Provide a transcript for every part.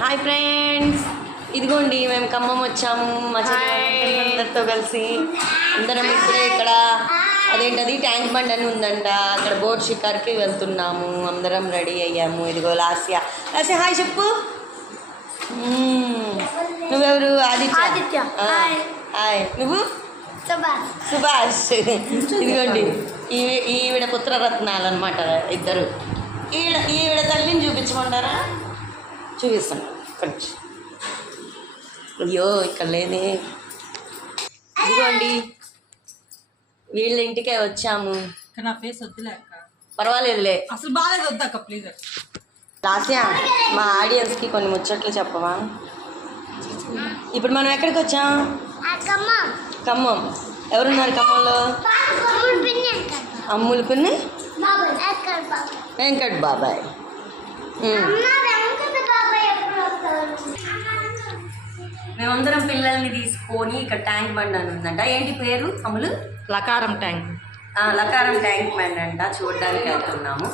Hi friends ఇదిగోండి మేము ఖమ్మం వచ్చాము. మా అందరితో కలిసి అందరం ఇప్పుడే ఇక్కడ అదేంటది ట్యాంక్ బండ్ అని ఉందంట. అక్కడ బోట్ షికార్కి వెళ్తున్నాము. అందరం రెడీ అయ్యాము. ఇదిగో లాస్యా. లాస్యా హాయ్ చెప్పు. నువ్వెవరు? ఆదిత్య. హాయ్. నువ్వు? సుభాష్. సుభాష్. ఇదిగోండి ఈవి ఈవిడ పుత్రరత్నాలు అనమాట ఇద్దరు. ఈవిడ ఈవిడ తల్లిని చూపించమంటారా? చూపిస్తాను. కొంచెం. అయ్యో ఇక్కడ లేదే ఇదిగోండి. వీళ్ళ ఇంటికే వచ్చాము. నా ఫేస్ వద్దులే అక్క. పర్వాలేదులే. అసలు బాగాలేదు వద్దు అక్క ప్లీజ్ లాస్యా మా ఆడియన్స్కి కొన్ని ముచ్చట్లు చెప్పవా? ఇప్పుడు మనం ఎక్కడికి వచ్చాం? అక్కమ్మ ఖమ్మం. ఎవరున్నారు ఖమ్మంలో? అమ్ములు పిన్ని? వెంకట్ బాబాయ్ ఉమ్. అమ్మ వెంకట బాబాయ్ ఎప్పుడు వస్తారు మేమందరం పిల్లల్ని తీసుకొని ఇక్కడ ట్యాంక్ బండ్ అని ఉందంట. ఏంటి పేరు అమ్ములు లకారం ట్యాంక్. ఆ, లకారం ట్యాంక్ బండ్ అంట. చూడడానికి వెళ్తున్నాము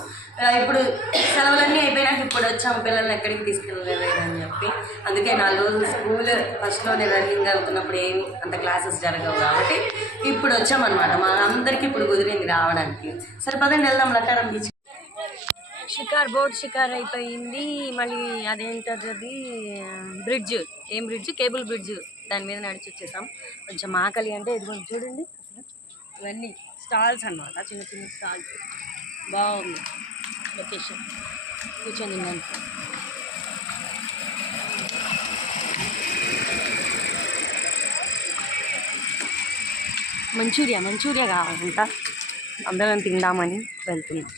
ఇప్పుడు సెలవులన్నీ అయిపోయినాక ఇప్పుడు వచ్చాము. పిల్లల్ని ఎక్కడికి తీసుకెళ్ళలేదు అని చెప్పి. అందుకే నాలుగు స్కూల్ ఫస్ట్లోనే రన్నింగ్ అవుతున్నప్పుడు ఏమి అంత క్లాసెస్ జరగవు కాబట్టి ఇప్పుడు వచ్చామన్నమాట. మా అందరికీ ఇప్పుడు కుదిరింది రావడానికి. సరే పదండి వెళ్దాం. లకారం బీచ్ షికార్ బోట్ షికార్ అయిపోయింది. మళ్ళీ అదేంటది బ్రిడ్జ్. ఏం బ్రిడ్జ్? Cable bridge. దాని మీద నడిచి వచ్చేసాం. కొంచెం ఆకలి అంటే ఇదిగోండి చూడండి. ఇవన్నీ స్టాల్స్ అన్నమాట. చిన్న చిన్న స్టాల్స్. బాగుంది. లొకేషన్. కూర్చొని తిన్నాను మంచూరియా మంచూరియా కావాలంట. అందరం తిందామని వెళ్తున్నాం.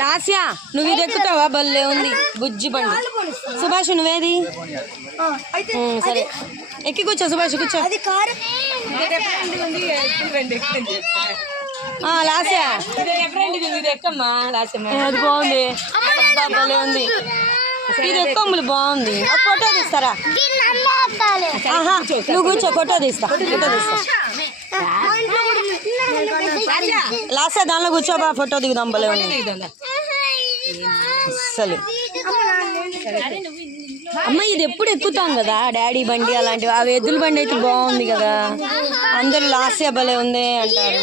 లాస్యా నువ్వు ఇది ఎక్కుతావా? భలే ఉంది. బుజ్జి బండి. సుభాష్ నువ్వేది? సరే. ఎక్కి కూర్చో సుభాష్ కూర్చో. ఆ, లాస్యా. అది బాగుంది. భలే ఉంది. ఇది ఎక్కువ బాగుంది. ఫోటో తీస్తారా? నువ్వు కూర్చో ఫోటో తీస్తా ఫోటో తీస్తా. లాస్ట్ దానిలో కూర్చోబా ఫోటో దిగుదాం భలే ఉంది. అమ్మ ఇది ఎప్పుడు ఎక్కుతాం కదా? డాడీ బండి అలాంటివి. ఆ ఎద్దుల బండి అయితే బాగుంది కదా. అందరూ లాస్యా భలే ఉంది అంటారు.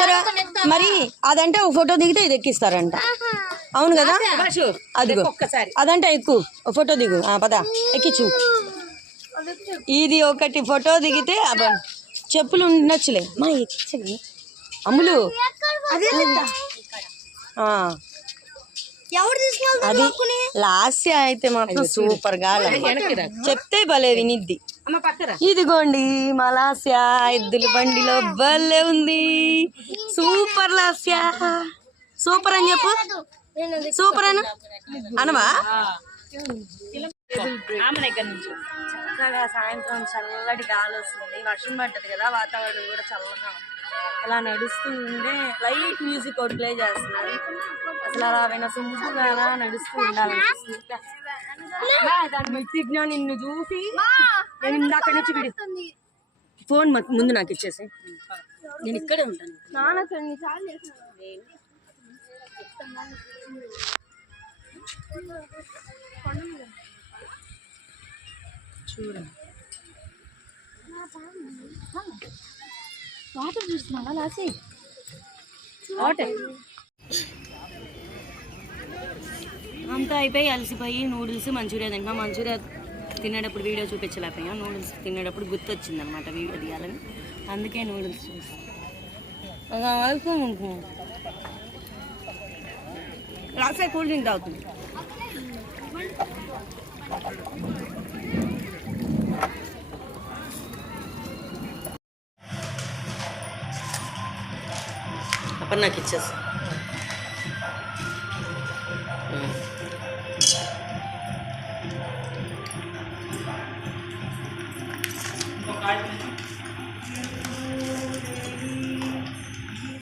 సరే మరి అదంటే ఒక ఫోటో దిగితే ఇది ఎక్కిస్తారంట. అవును కదా? అదిగో. అదంటే ఎక్కువ ఒక ఫోటో దిగు. ఆ, పద. ఎక్కించు. ఇది ఒకటి ఫోటో దిగితే అబ్బ చెప్పులు ఉండొచ్చులే. మా అమ్ములు. ఆ, ఎవరు తీసుకెళ్తారు అది లాస్య అయితే మాత్రం సూపర్గా చెప్తే భలే వినిద్ది అమ్మ పక్కరా. ఇదిగోండి మా లాస్య ఎద్దుల బండిలో భలే ఉంది. సూపర్ లాస్య. సూపర్ అని చెప్పు. సూపర్ అను అనవా? చక్కగా సాయంత్రం చల్లటి గాలి వస్తుంది. వర్షం పడ్డది కదా వాతావరణం కూడా చల్లగా. అలా నడుస్తూ ఉండే లైట్ మ్యూజిక్ ఒకటి ప్లే చేస్తున్నారు అసలు అలా వినసొంపుగా అలా నడుస్తూ విజ్ఞా నిన్ను చూసి నేను ఇందాక నుంచి విడి ఫోన్ ముందు నాకు ఇచ్చేసి నేను ఇక్కడే ఉంటాను. నాన్న కొన్నిసార్లు చూడండి వాటర్ చూస్తున్నావా లాసి అంతా అయిపోయి అలసిపోయి నూడిల్స్ మంచూరియా తింటున్నాం మంచూరియా తినేటప్పుడు వీడియో చూపించలేకపోయా నూడిల్స్ తినేటప్పుడు గుర్తొచ్చింది అనమాట వీడియో తీయాలని అందుకే నూడిల్స్ কালচায় কোল্ড ড্রিঙ্ক দাও তুমি అప్పుడు నాకు ఇచ్చేసి